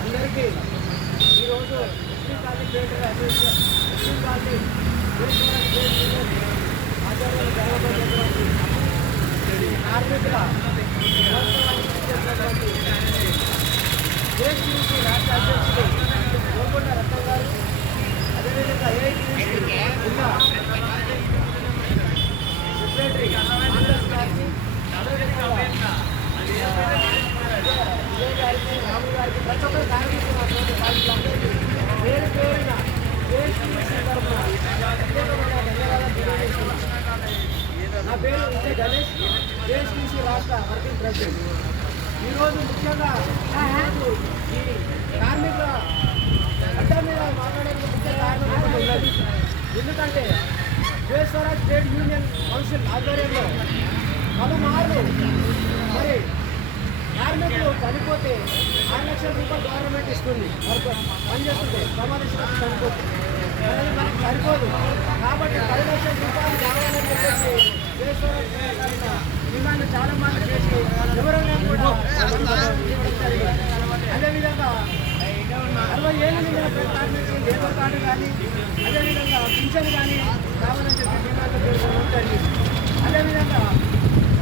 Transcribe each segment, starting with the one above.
అందరికీ ఈరోజు Muslim colony పేటర్ అసోసియేషన్ ముస్లిం కాలనీ దేశవరం ట్రేడ్ కార్మికుల దినోత్సవానికి రాష్ట్ర అధ్యక్షుడు గోల్కొండ రత్నం గారు అదేవిధంగా ఏఐటీసీ జిల్లా సెక్రటరీ ఆంధ్రస్ గారికి అదేవిధంగా విజయ్ గారికి రాము గారికి ప్రతి ఒక్కరు కార్మికులు కార్మికులందరికీ పేరు పేరున నా పేరు విజయ్ గణేష్ ఏఐటీసీ రాష్ట్ర వర్కింగ్ ప్రెసిడెంట్ ఈరోజు ముఖ్యంగా ఈ కార్మికుల అడ్డ మీద మాట్లాడడానికి ముఖ్య కారణం ఉన్నది ఎందుకంటే స్వరాజ్ ట్రేడ్ యూనియన్ కౌన్సిల్ ఆధ్వర్యంలో పలుమార్లు మరి కార్మికులు చనిపోతే ఆరు లక్షల రూపాయలు గవర్నమెంట్ ఇస్తుంది. వర్క్ పనిచేస్తుంటే ప్రమాదం చనిపోతే అనేది మనకు సరిపోదు. కాబట్టి పది లక్షల రూపాయలు కావాలని చెప్పేసి డిమాండ్ చాలా మంది చేసి ఎవరైనా కూడా అదేవిధంగా అరవై ఏళ్ళ నిండిన ప్రతి కార్మికులు లేబర్ కార్డు కానీ అదేవిధంగా పింఛన్ కానీ కావాలని చెప్పి డిమాండ్ చేసుకోవడం జరిగింది అదేవిధంగా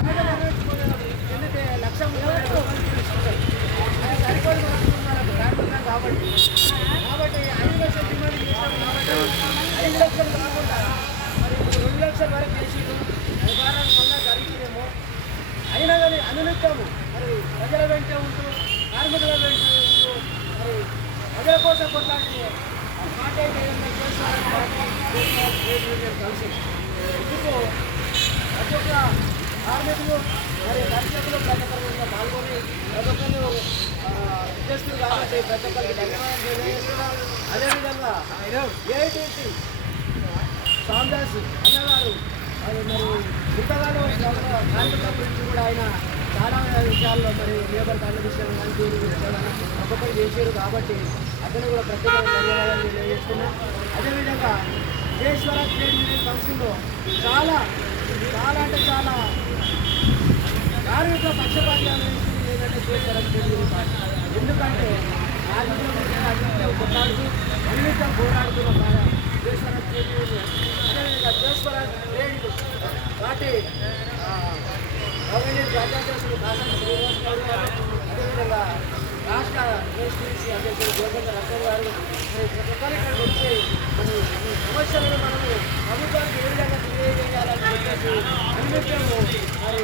ఎన్నిక నెరవేర్చుకోవడం ఎందుకంటే లక్ష ముప్పై వేల రూపాయలు తీసుకుంటారు అది సరిపోదు మనకు కార్మికులం కాబట్టి కాబట్టి ఐదు లక్షలు డిమాండ్ చేస్తాం కాబట్టి ఐదు లక్షలు కాకుండా మరి రెండు లక్షల వరకు చేసి వ్యాపారాలు మళ్ళా జరుగుతుందేమో అయినా కానీ అనునిత్యము మరి ప్రజల వెంటే ఉంటూ కార్మికుల వెంటే ఉంటూ మరి ప్రజల కోసం కొట్లాడి మాట కలిసి ప్రతి ఒక్క కార్మికులు మరి దర్శకులు ప్రతి ఒక్కరు పాల్గొని ప్రతి ఒక్కరు కాబట్టి ప్రతి ఒక్కరికి ధన్యవాదాలు తెలియజేస్తున్నారు అదేవిధంగా ఏఐటీసీ రామదాస్ అన్నగారు మరి మరి కార్మికుల గురించి కూడా ఆయన చాలా విషయాల్లో మరి లేబర్ కార్డు విషయం కానీ దీని విషయాలు ఒక్కొక్కరు చేశారు కాబట్టి అతను కూడా ప్రత్యేక ధన్యవాదాలు తెలియజేస్తున్నా అదేవిధంగా దేశ్వర ట్రేడ్ యూనియన్ కౌన్సిల్లో చాలా చాలా అంటే చాలా కార్మికుల పక్షపాతాన్ని ఏంటంటే దేశ్వర ట్రేడ్ యూనియన్ పార్టీ ఎందుకంటే కార్మికుల కొట్లాడుతూ పోరాడుతున్న దేశ్వర అదేవిధంగా దేశ్వర ట్రేడ్ పార్టీ గవర్నమెంట్ రాజ్యాధ్యక్షుడు కాసం శ్రీనివాస్ గౌడ్ గారు అదేవిధంగా రాష్ట్ర ఏసీసీ అధ్యక్షుడు గోవింద రత్నం గారు ప్రతి ఒక్కరు ఇక్కడికి వచ్చి మన ఈ సమస్యలను మనము ప్రభుత్వానికి ఏ విధంగా తెలియజేయాలని చెప్పేసి అన్నింటిలో మరి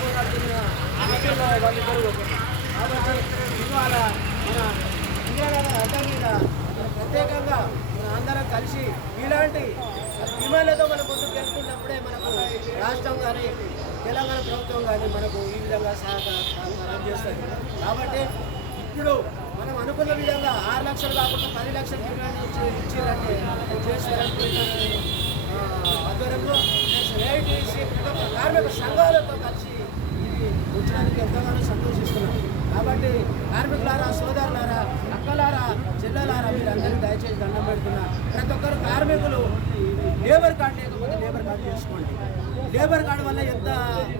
పోరాడుతున్న వ్యక్తుల్లో వాళ్ళిద్దరూ కాబట్టి ఇవాళ మన ఇందిరాగాంధీ అడ్డం మీద ప్రత్యేకంగా మన అందరం కలిసి ఇలాంటి డిమాండ్లతో మనం ముందుకు వెళ్తున్నప్పుడే మనకు రాష్ట్రం కానీ తెలంగాణ ప్రభుత్వం కానీ మనకు ఈ విధంగా సహకారం సహకారం చేస్తుంది. కాబట్టి ఇప్పుడు మనం అనుకున్న విధంగా ఆరు లక్షలు కాకుండా పది లక్షలు డిమాండ్ ఇచ్చి ఇచ్చారంటే చేస్తారని ఆధ్వర్యంలో ఏఐటీసీ కార్మిక సంఘాలతో కలిసి ఇది వచ్చినందుకు ఎంతగానో కాబట్టి కార్మికులారా సోదరులారా అక్కలారా చెల్లెలారా మీరు దయచేసి దండం పెడుతున్నా. ప్రతి ఒక్కరు కార్మికులు లేబర్ కార్డు లేకపోతే లేబర్ కార్డు చేసుకోండి. లేబర్ కార్డు వల్ల ఎంత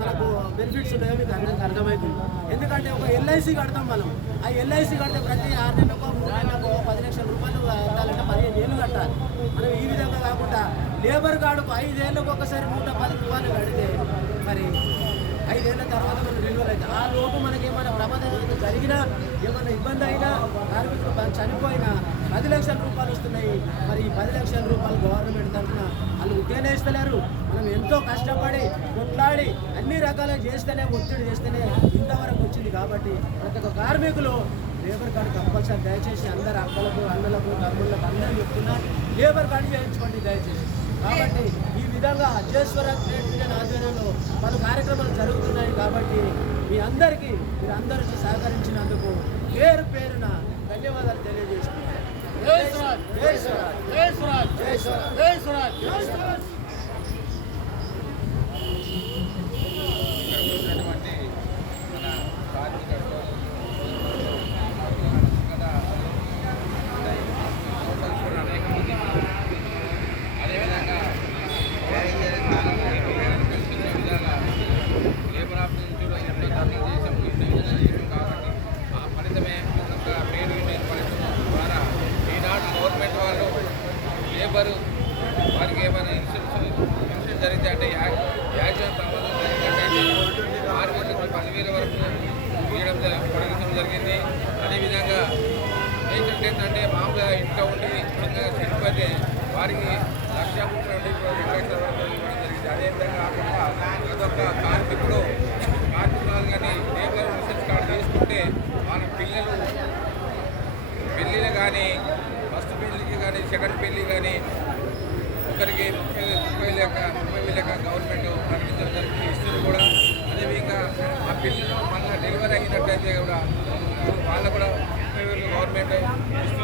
మనకు బెనిఫిట్స్ ఉన్నాయో మీకు అందరికీ అర్థమవుతుంది ఎందుకంటే ఒక ఎల్ఐసి కడతాం మనం. ఆ ఎల్ఐసి కడితే ప్రతి ఆరు నెలలకు మూడు నెలలకు పది లక్షల రూపాయలు కట్టాలంటే పదిహేను ఏళ్ళు కట్టాలి. మనం ఈ విధంగా కాకుండా లేబర్ కార్డుకు ఐదేళ్ళకు ఒకసారి నూట పది రూపాయలు కడితే మరి ఐదేళ్ళ తర్వాత మనం నిల్వలు. అయితే ఆ లోపు మనకి ఏమైనా ప్రమాదం జరిగినా ఏమైనా ఇబ్బంది అయినా కార్మికులు చనిపోయినా పది లక్షల రూపాయలు వస్తున్నాయి. మరి ఈ పది లక్షల రూపాయలు గవర్నమెంట్ తరఫున వాళ్ళు ఉద్యోగిస్తలేరు మనం ఎంతో కష్టపడి కొట్లాడి అన్ని రకాలుగా చేస్తేనే ఒత్తిడి చేస్తేనే ఇంతవరకు వచ్చింది కాబట్టి ప్రతి ఒక్క కార్మికులు లేబర్ కార్డు కంపల్సరీ దయచేసి అందరు అక్కలకు అన్నలకు తమ్ముళ్ళకు అందరూ చెప్తున్నా లేబర్ కార్డు చేయించుకోండి దయచేసి. కాబట్టి ఈ విధంగా అజేశ్వర ట్రేడ్ యూనియన్ ఆధ్వర్యంలో పలు కార్యక్రమాలు జరుగుతున్నాయి కాబట్టి మీ అందరికీ మీరు అందరికీ సహకరించినందుకు పేరు పేరున వారికి లక్ష ముప్పై నుండి రెండు లక్షల వరకు ఇవ్వడం జరిగింది. అదేవిధంగా కాకుండా ప్రతి ఒక్క కార్మికుడు కార్మికురాలు కానీ లేబర్ రిసెర్చ్ కార్డు తీసుకుంటే వాళ్ళ పిల్లలు పెళ్ళిళ్ళు కానీ ఫస్ట్ పెళ్ళికి కానీ సెకండ్ పెళ్ళి కానీ ఒకరికి ముప్పై ముప్పై లెక్క ముప్పై వేల గవర్నమెంట్ ప్రకటించడం జరిగింది. ఇస్తుంది కూడా. అదేవిధంగా ఆ పిల్లలు మళ్ళీ డెలివరీ అయినట్టయితే కూడా వాళ్ళు కూడా ముప్పై వేలు గవర్నమెంట్ ఇస్తుంది